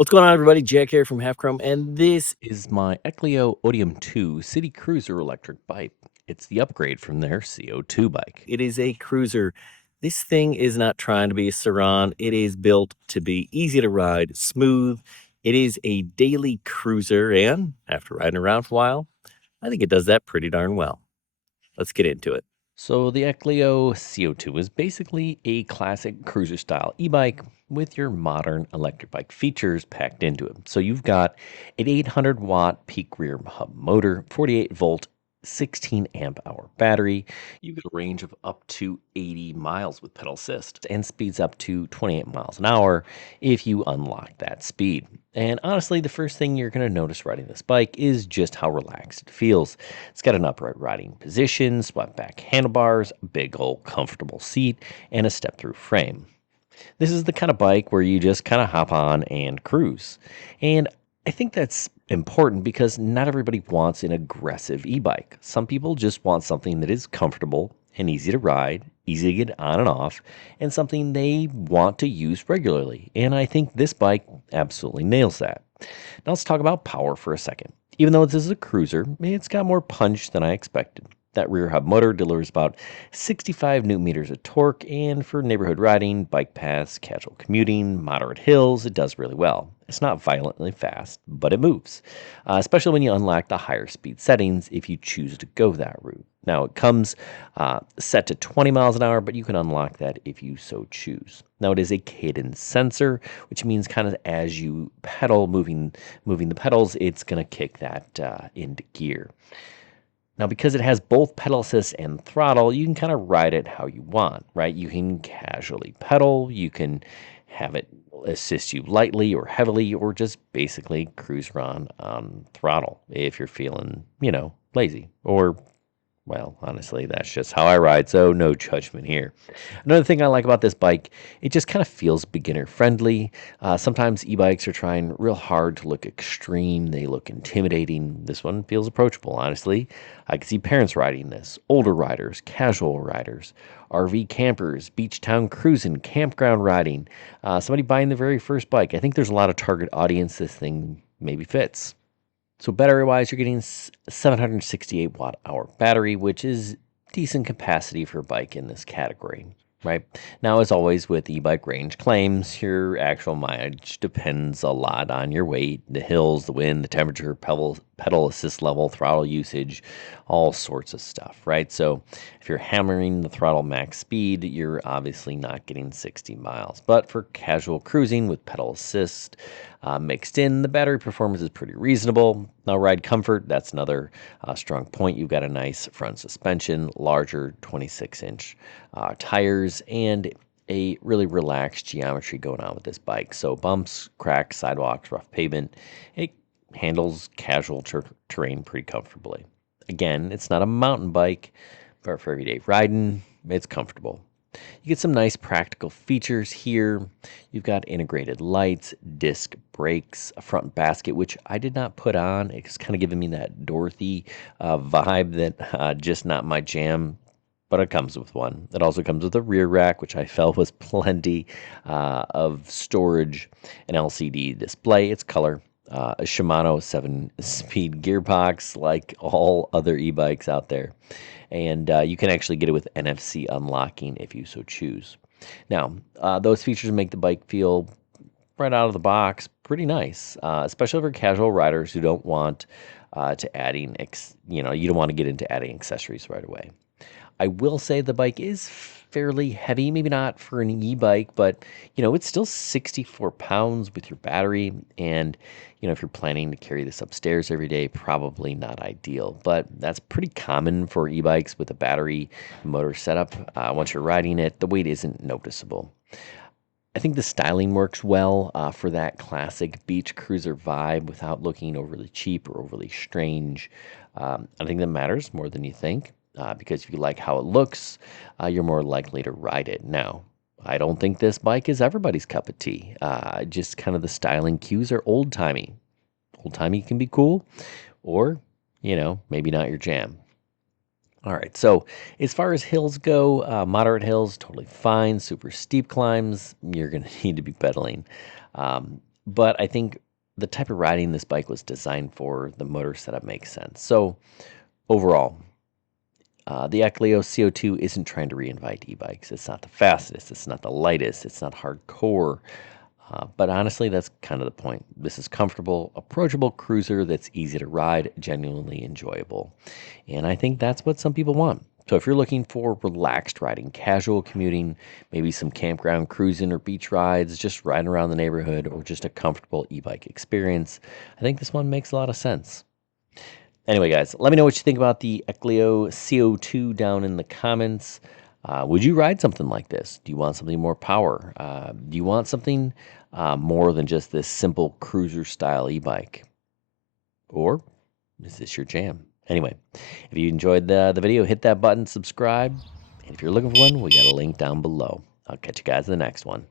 What's going on, everybody? Jack here from Half Chrome, and this is my ECLIO OTIUM 2 City Cruiser electric bike. It's the upgrade from their CO2 bike. It is a cruiser. This thing is not trying to be a Saran. It is built to be easy to ride, smooth. It is a daily cruiser, and after riding around for a while, I think it does that pretty darn well. Let's get into it. So the ECLIO CO2 is basically a classic cruiser style e-bike with your modern electric bike features packed into it. So you've got an 800 watt peak rear hub motor, 48 volt, 16 amp hour battery. You get a range of up to 80 miles with pedal assist and speeds up to 28 miles an hour if you unlock that speed. And honestly, the first thing you're going to notice riding this bike is just how relaxed it feels. It's got an upright riding position, swept back handlebars, a big old comfortable seat, and a step through frame. This is the kind of bike where you just kind of hop on and cruise. And I think that's important because not everybody wants an aggressive e bike. Some people just want something that is comfortable and easy to ride, easy to get on and off, and something they want to use regularly. And I think this bike absolutely nails that. Now let's talk about power for a second. Even though this is a cruiser, it's got more punch than I expected. That rear hub motor delivers about 65 newton meters of torque, and for neighborhood riding, bike paths, casual commuting, moderate hills, it does really well. It's not violently fast, but it moves, especially when you unlock the higher speed settings if you choose to go that route. Now, it comes set to 20 miles an hour, but you can unlock that if you so choose. Now, it is a cadence sensor, which means kind of as you pedal, moving the pedals, it's going to kick that into gear. Now, because it has both pedal assist and throttle, you can kind of ride it how you want, right? You can casually pedal, you can have it assist you lightly or heavily, or just basically cruise around on throttle if you're feeling, lazy. Or, well, honestly, that's just how I ride, so no judgment here. Another thing I like about this bike, it just kind of feels beginner friendly. Sometimes e-bikes are trying real hard to look extreme. They look intimidating. This one feels approachable, honestly. I can see parents riding this, older riders, casual riders, RV campers, beach town cruising, campground riding, somebody buying the very first bike. I think there's a lot of target audience this thing maybe fits. So battery wise, you're getting 768 watt hour battery, which is decent capacity for a bike in this category, right? Now, as always with e-bike range claims, your actual mileage depends a lot on your weight, the hills, the wind, the temperature, pedal assist level, throttle usage, all sorts of stuff, right? So if you're hammering the throttle max speed, you're obviously not getting 60 miles. But for casual cruising with pedal assist, mixed in, the battery performance is pretty reasonable. Now, ride comfort, that's another strong point. You've got a nice front suspension, larger 26-inch tires, and a really relaxed geometry going on with this bike. So bumps, cracks, sidewalks, rough pavement, it handles casual terrain pretty comfortably. Again, it's not a mountain bike, but for everyday riding, it's comfortable. You get some nice practical features here. You've got integrated lights, disc brakes, a front basket, which I did not put on. It's kind of giving me that Dorothy vibe that just not my jam, but it comes with one. It also comes with a rear rack, which I felt was plenty of storage, an LCD display, its color. A Shimano 7-speed gearbox, like all other e-bikes out there, and you can actually get it with NFC unlocking if you so choose. Now, those features make the bike feel right out of the box pretty nice, especially for casual riders who don't want to adding, you don't want to get into adding accessories right away. I will say the bike is fairly heavy, maybe not for an e-bike, but it's still 64 pounds with your battery. And, if you're planning to carry this upstairs every day, probably not ideal, but that's pretty common for e-bikes with a battery motor setup. Once you're riding it, the weight isn't noticeable. I think the styling works well for that classic beach cruiser vibe without looking overly cheap or overly strange. I think that matters more than you think because if you like how it looks, you're more likely to ride it. Now, I don't think this bike is everybody's cup of tea. Just kind of the styling cues are old timey. Old timey can be cool, or, maybe not your jam. All right, so as far as hills go, moderate hills, totally fine. Super steep climbs, you're going to need to be pedaling. Um, but I think the type of riding this bike was designed for, the motor setup makes sense. So overall, the ECLIO CO2 isn't trying to reinvent e-bikes. It's not the fastest, it's not the lightest, it's not hardcore. But honestly, that's kind of the point. This is comfortable, approachable cruiser that's easy to ride, genuinely enjoyable. And I think that's what some people want. So if you're looking for relaxed riding, casual commuting, maybe some campground cruising or beach rides, just riding around the neighborhood, or just a comfortable e-bike experience, I think this one makes a lot of sense. Anyway, guys, let me know what you think about the ECLIO CO2 down in the comments. Would you ride something like this? Do you want something more power? Do you want something more than just this simple cruiser style e-bike? Or is this your jam? Anyway, if you enjoyed the video, hit that button, subscribe. And if you're looking for one, we got a link down below. I'll catch you guys in the next one.